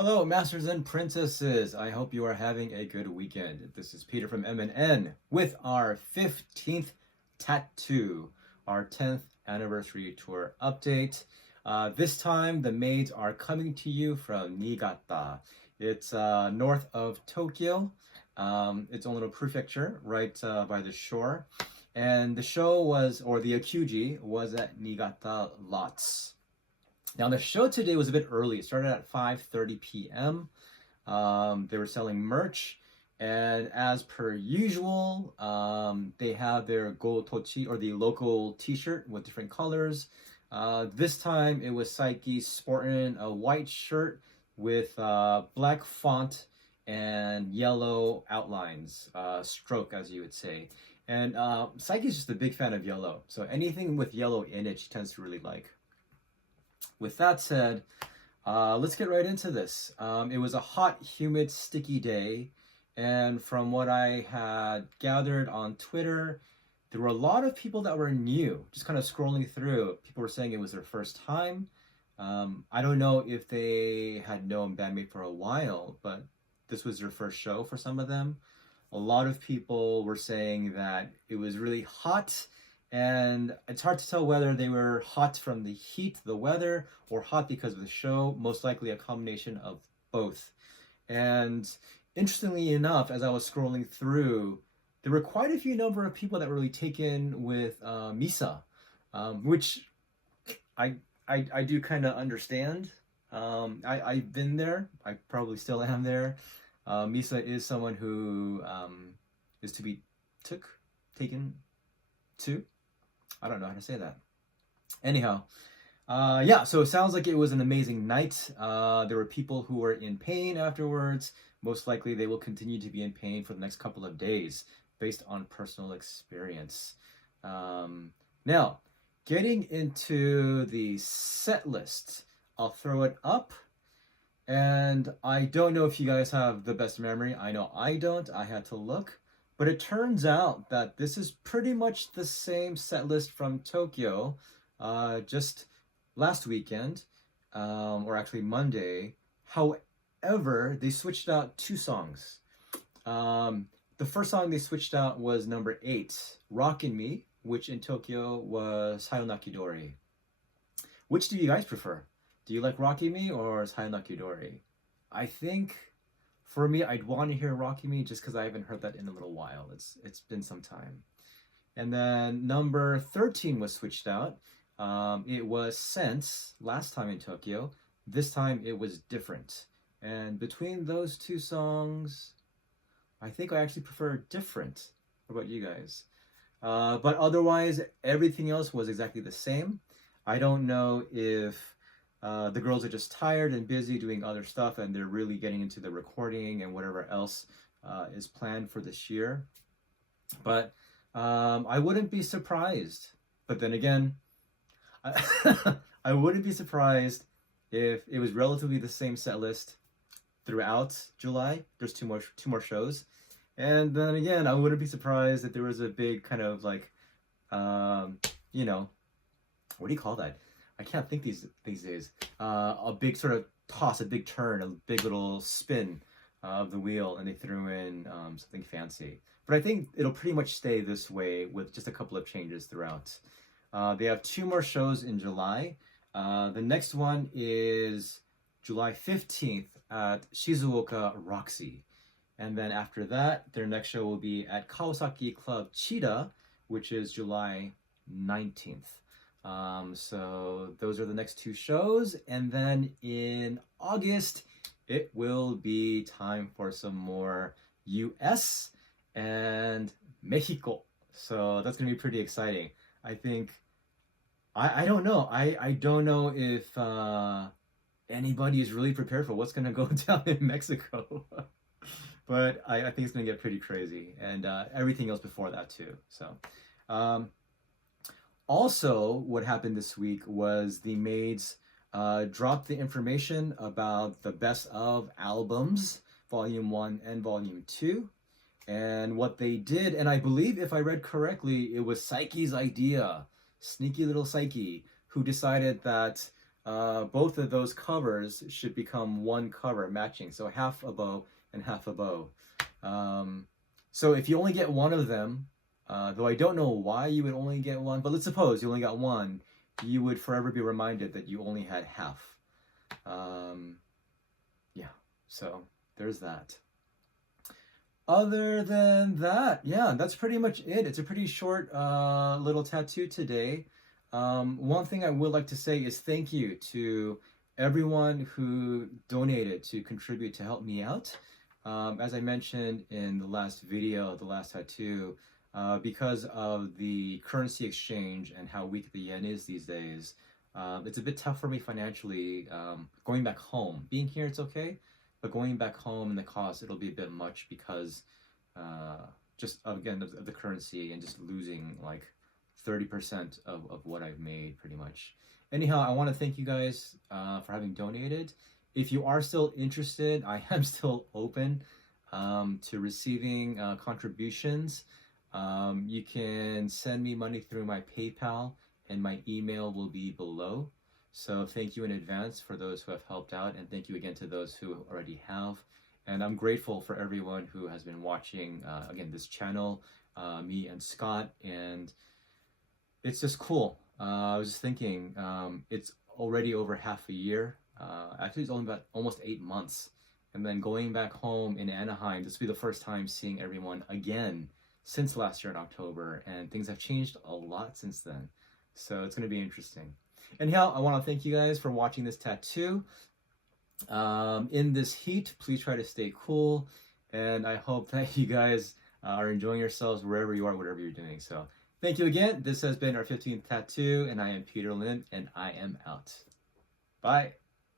Hello, masters and princesses. I hope you are having a good weekend. This is Peter from M&N with our 15th tattoo, our 10th anniversary tour update. This time, the maids are coming to you from Niigata. It's north of Tokyo. Its own little prefecture right by the shore. And the show was, or the Akuji, was at Niigata Lots. Now the show today was a bit early. It started at 5:30 p.m. They were selling merch, and as per usual, they have their go tochi or the local T-shirt with different colors. This time it was Saiki sporting a white shirt with black font and yellow outlines, stroke as you would say. And Saiki's just a big fan of yellow, so anything with yellow in it she tends to really like. With that said, let's get right into this. It was a hot, humid, sticky day, and from what I had gathered on Twitter, there were a lot of people that were new, just kind of scrolling through. People were saying it was their first time. I don't know if they had known Band-Maid for a while, but this was their first show for some of them. A lot of people were saying that it was really hot, and it's hard to tell whether they were hot from the heat, the weather, or hot because of the show. Most likely a combination of both. And interestingly enough, as I was scrolling through, there were quite a few number of people that were really taken with Misa, which I do kind of understand. I've been there. I probably still am there. Misa is someone who is to be taken to. I don't know how to say that. Anyhow, yeah, so it sounds like it was an amazing night. There were people who were in pain afterwards. Most likely they will continue to be in pain for the next couple of days based on personal experience. Now, getting into the set list, I'll throw it up. And I don't know if you guys have the best memory. I know I don't. I had to look. But it turns out that this is pretty much the same set list from Tokyo, just last weekend, or actually Monday. However, they switched out two songs. The first song they switched out was number 8, Rockin' Me, which in Tokyo was Sayonaki Dori. Which do you guys prefer? Do you like Rockin' Me or Sayonaki Dori? I think for me, I'd want to hear Rockin' Me just because I haven't heard that in a little while. It's been some time. And then number 13 was switched out. It was Sense last time in Tokyo. This time it was Different. And between those two songs, I think I actually prefer Different. What about you guys? But otherwise, everything else was exactly the same. I don't know if the girls are just tired and busy doing other stuff and they're really getting into the recording and whatever else is planned for this year. But I wouldn't be surprised. But then again, I wouldn't be surprised if it was relatively the same set list throughout July. There's two more shows. And then again, I wouldn't be surprised if there was a big kind of like, you know, what do you call that? I can't think these days. A big sort of toss, a big turn, a big little spin of the wheel, and they threw in something fancy. But I think it'll pretty much stay this way with just a couple of changes throughout. They have 2 more shows in July. The next one is July 15th at Shizuoka Roxy. And then after that, their next show will be at Kawasaki Club Cheetah, which is July 19th. So those are the next 2 shows, and then in August it will be time for some more US and Mexico. So that's gonna be pretty exciting. I think I don't know. I don't know if anybody is really prepared for what's gonna go down in Mexico. But I think it's gonna get pretty crazy, and everything else before that too. So also, what happened this week was the maids dropped the information about the best of albums, Volume 1 and Volume 2. And what they did, and I believe if I read correctly, it was Saiki's idea, sneaky little Saiki, who decided that both of those covers should become one cover matching. So half a bow and half a bow. So if you only get one of them, though I don't know why you would only get one, but let's suppose you only got one, you would forever be reminded that you only had half. Yeah, so there's that. Other than that, yeah, that's pretty much it. It's a pretty short little tattoo today. One thing I would like to say is thank you to everyone who donated to contribute to help me out. As I mentioned in the last video, the last tattoo, because of the currency exchange and how weak the yen is these days, it's a bit tough for me financially going back home. Being here, it's okay, but going back home and the cost, it'll be a bit much because just again of the currency and just losing like 30% of what I've made pretty much. Anyhow, I want to thank you guys for having donated. If you are still interested, I am still open to receiving contributions. You can send me money through my PayPal and my email will be below. So thank you in advance for those who have helped out, and thank you again to those who already have. And I'm grateful for everyone who has been watching, again, this channel, me and Scott, and it's just cool. I was just thinking, it's already over half a year. Actually, it's only about almost 8 months. And then going back home in Anaheim, this will be the first time seeing everyone again since last year in October, and things have changed a lot since then. So it's going to be interesting. Anyhow, I want to thank you guys for watching this tattoo. In this heat, please try to stay cool, and I hope that you guys are enjoying yourselves wherever you are, whatever you're doing. So thank you again. This has been our 15th tattoo, and I am Peter Lin, and I am out. Bye.